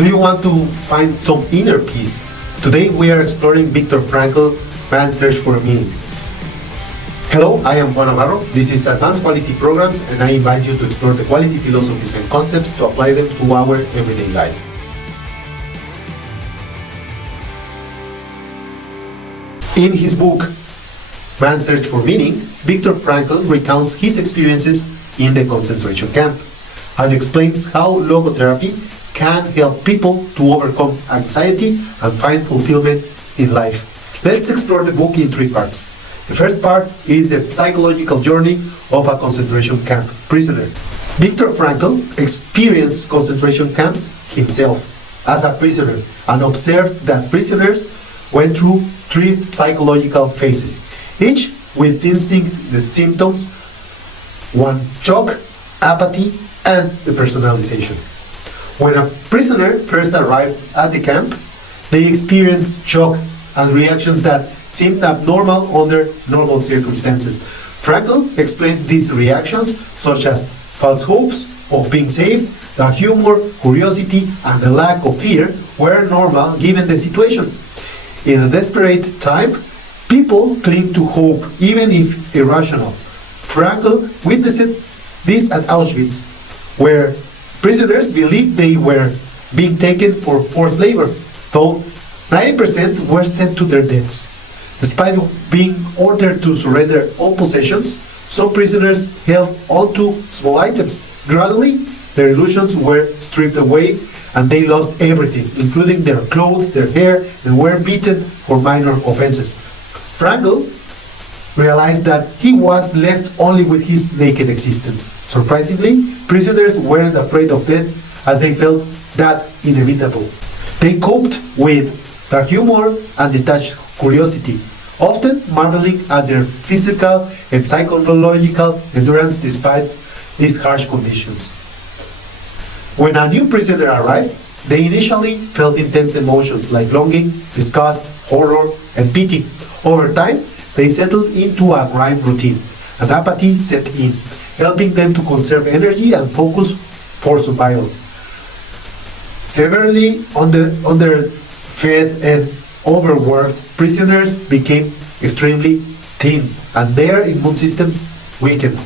Do you want to find some inner peace? Today we are exploring Viktor Frankl, Man's Search for Meaning. Hello, I am Juan Navarro. This is Advanced Quality Programs, and I invite you to explore the quality philosophies and concepts to apply them to our everyday life. In his book, Man's Search for Meaning, Viktor Frankl recounts his experiences in the concentration camp and explains how logotherapy can help people to overcome anxiety and find fulfillment in life. Let's explore the book in three parts. The first part is the psychological journey of a concentration camp prisoner. Viktor Frankl experienced concentration camps himself as a prisoner and observed that prisoners went through three psychological phases, each with distinct symptoms: one, shock, apathy, and depersonalization. When a prisoner first arrived at the camp, they experienced shock and reactions that seemed abnormal under normal circumstances. Frankl explains these reactions, such as false hopes of being saved, that humor, curiosity, and the lack of fear were normal given the situation. In a desperate time, people cling to hope, even if irrational. Frankl witnessed this at Auschwitz, where prisoners believed they were being taken for forced labor, though 90% were sent to their deaths. Despite being ordered to surrender all possessions, some prisoners held onto small items. Gradually, their illusions were stripped away and they lost everything, including their clothes, their hair, and were beaten for minor offenses. Frankl realized that he was left only with his naked existence. Surprisingly, prisoners weren't afraid of death as they felt that inevitable. They coped with dark humor and detached curiosity, often marveling at their physical and psychological endurance despite these harsh conditions. When a new prisoner arrived, they initially felt intense emotions like longing, disgust, horror, and pity. Over time, they settled into a grind routine, and apathy set in, helping them to conserve energy and focus for survival. Severely underfed and overworked, prisoners became extremely thin, and their immune systems weakened.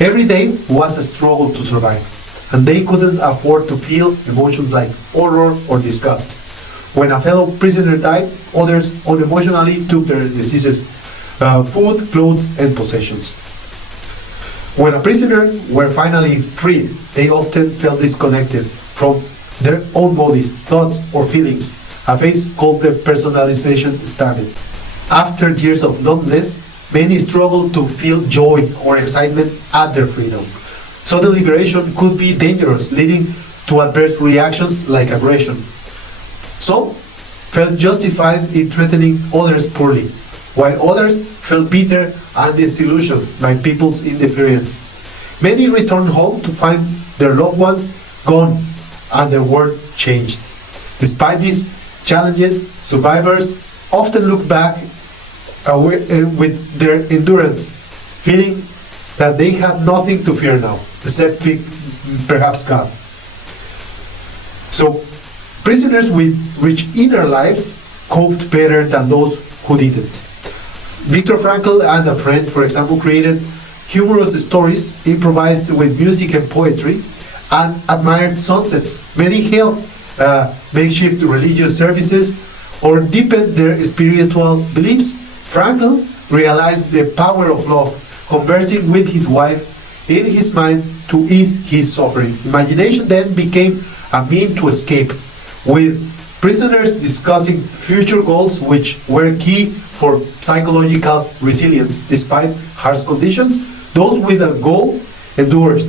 Every day was a struggle to survive, and they couldn't afford to feel emotions like horror or disgust. When a fellow prisoner died, others unemotionally took their diseases, food, clothes, and possessions. When a prisoner were finally freed, they often felt disconnected from their own bodies, thoughts, or feelings. A phase called depersonalization started. After years of numbness, many struggled to feel joy or excitement at their freedom. Sudden liberation could be dangerous, leading to adverse reactions like aggression. Some felt justified in threatening others poorly, while others felt bitter and disillusioned by people's interference. Many returned home to find their loved ones gone and their world changed. Despite these challenges, survivors often look back with their endurance, feeling that they had nothing to fear now, except perhaps God. So, prisoners with rich inner lives coped better than those who didn't. Viktor Frankl and a friend, for example, created humorous stories, improvised with music and poetry, and admired sunsets. Many held makeshift religious services or deepened their spiritual beliefs. Frankl realized the power of love, conversing with his wife in his mind to ease his suffering. Imagination then became a means to escape, with prisoners discussing future goals which were key for psychological resilience. Despite harsh conditions, those with a goal endured.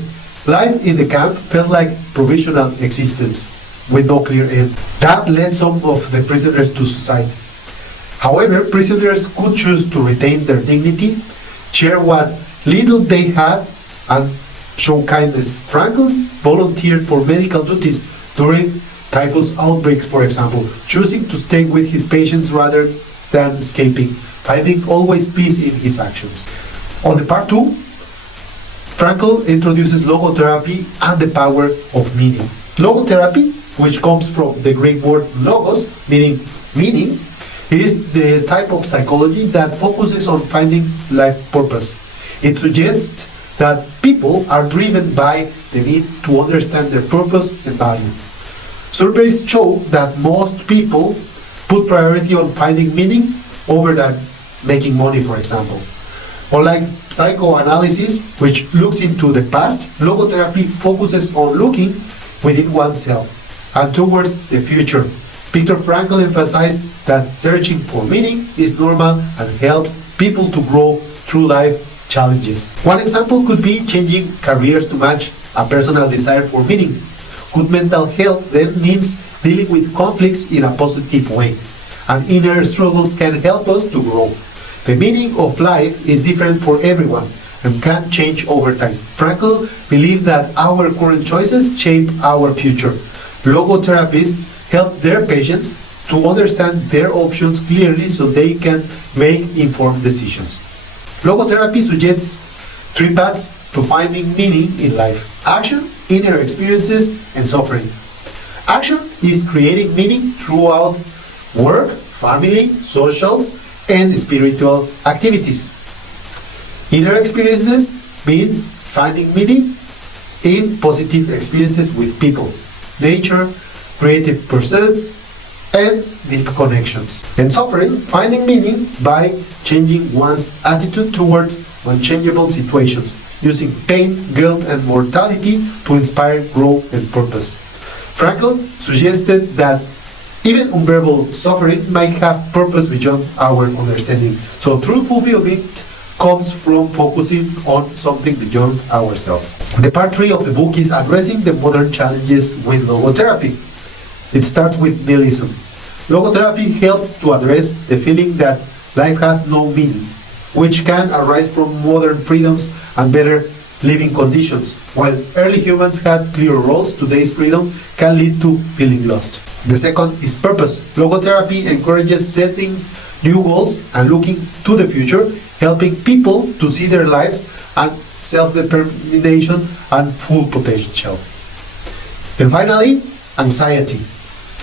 Life in the camp felt like provisional existence with no clear end. That led some of the prisoners to suicide. However, prisoners could choose to retain their dignity, share what little they had, and show kindness. Frankl volunteered for medical duties during typhus outbreaks, for example, choosing to stay with his patients rather than escaping, finding always peace in his actions. On the part 2, Frankl introduces logotherapy and the power of meaning. Logotherapy which comes from the Greek word logos, meaning, is the type of psychology that focuses on finding life purpose. It suggests that people are driven by the need to understand their purpose and value. Surveys show that most people put priority on finding meaning over than making money, for example. Unlike psychoanalysis, which looks into the past, logotherapy focuses on looking within oneself and towards the future. Viktor Frankl emphasized that searching for meaning is normal and helps people to grow through life challenges. One example could be changing careers to match a personal desire for meaning. Good mental health then means dealing with conflicts in a positive way, and inner struggles can help us to grow. The meaning of life is different for everyone and can change over time. Frankl believed that our current choices shape our future. Logotherapists help their patients to understand their options clearly so they can make informed decisions. Logotherapy suggests three paths to finding meaning in life: action, inner experiences, and suffering. Action is creating meaning throughout work, family, socials, and spiritual activities. Inner experiences means finding meaning in positive experiences with people, nature, creative pursuits, and deep connections. And suffering, finding meaning by changing one's attitude towards unchangeable situations, using pain, guilt, and mortality to inspire growth and purpose. Frankl suggested that even unbearable suffering might have purpose beyond our understanding. So true fulfillment comes from focusing on something beyond ourselves. The part 3 of the book is addressing the modern challenges with logotherapy. It starts with nihilism. Logotherapy helps to address the feeling that life has no meaning, which can arise from modern freedoms and better living conditions. While early humans had clear roles, today's freedom can lead to feeling lost. The second is purpose. Logotherapy encourages setting new goals and looking to the future, helping people to see their lives and self-determination and full potential. And finally, anxiety.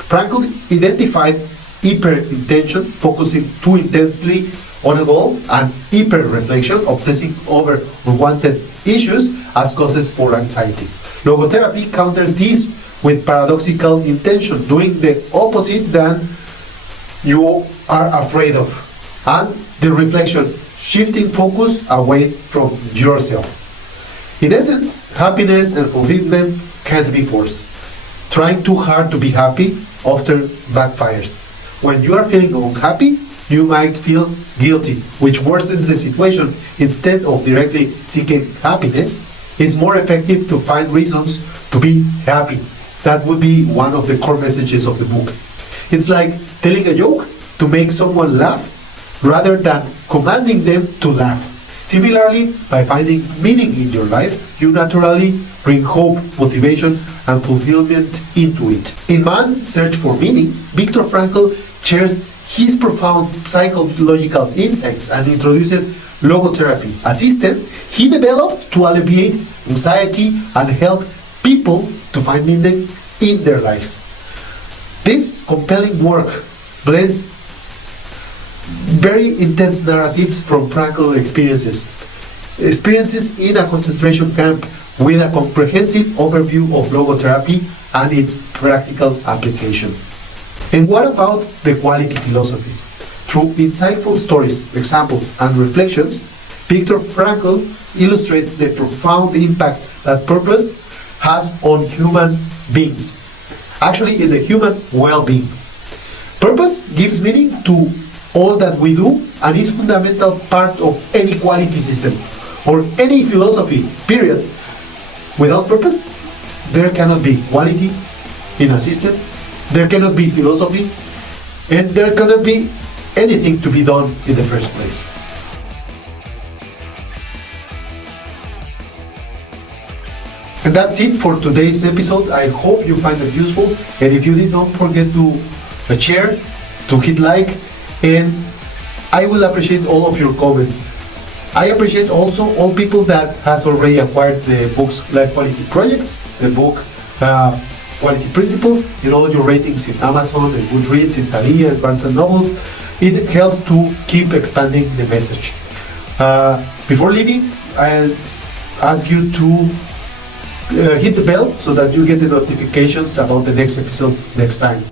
Frankl identified hyper-intention, focusing too intensely on a goal, and hyper-reflection, obsessing over unwanted issues, as causes for anxiety. Logotherapy counters this with paradoxical intention, doing the opposite than you are afraid of, and the reflection, shifting focus away from yourself. In essence, happiness and fulfillment can't be forced. Trying too hard to be happy often backfires. When you are feeling unhappy, you might feel guilty, which worsens the situation. Instead of directly seeking happiness, it's more effective to find reasons to be happy. That would be one of the core messages of the book. It's like telling a joke to make someone laugh rather than commanding them to laugh. Similarly, by finding meaning in your life, you naturally bring hope, motivation, and fulfillment into it. In Man's Search for Meaning, Viktor Frankl shares his profound psychological insights and introduces logotherapy, a system he developed to alleviate anxiety and help people to find meaning in their lives. This compelling work blends very intense narratives from Frankl experiences in a concentration camp, with a comprehensive overview of logotherapy and its practical application. And what about the quality philosophies? Through insightful stories, examples, and reflections, Viktor Frankl illustrates the profound impact that purpose has on human beings, actually in the human well-being. Purpose gives meaning to all that we do and is fundamental part of any quality system or any philosophy, period. Without purpose, there cannot be quality in a system, there cannot be philosophy, and there cannot be anything to be done in the first place. And that's it for today's episode. I hope you find it useful, and if you did, don't forget to share, to hit like, and I will appreciate all of your comments. I appreciate also all people that has already acquired the book's Life Quality Projects, the book quality principles in all your ratings in Amazon, in Goodreads, in Thalia, and Barnes & Nobles. It helps to keep expanding the message. Before leaving, I ask you to hit the bell so that you get the notifications about the next episode next time.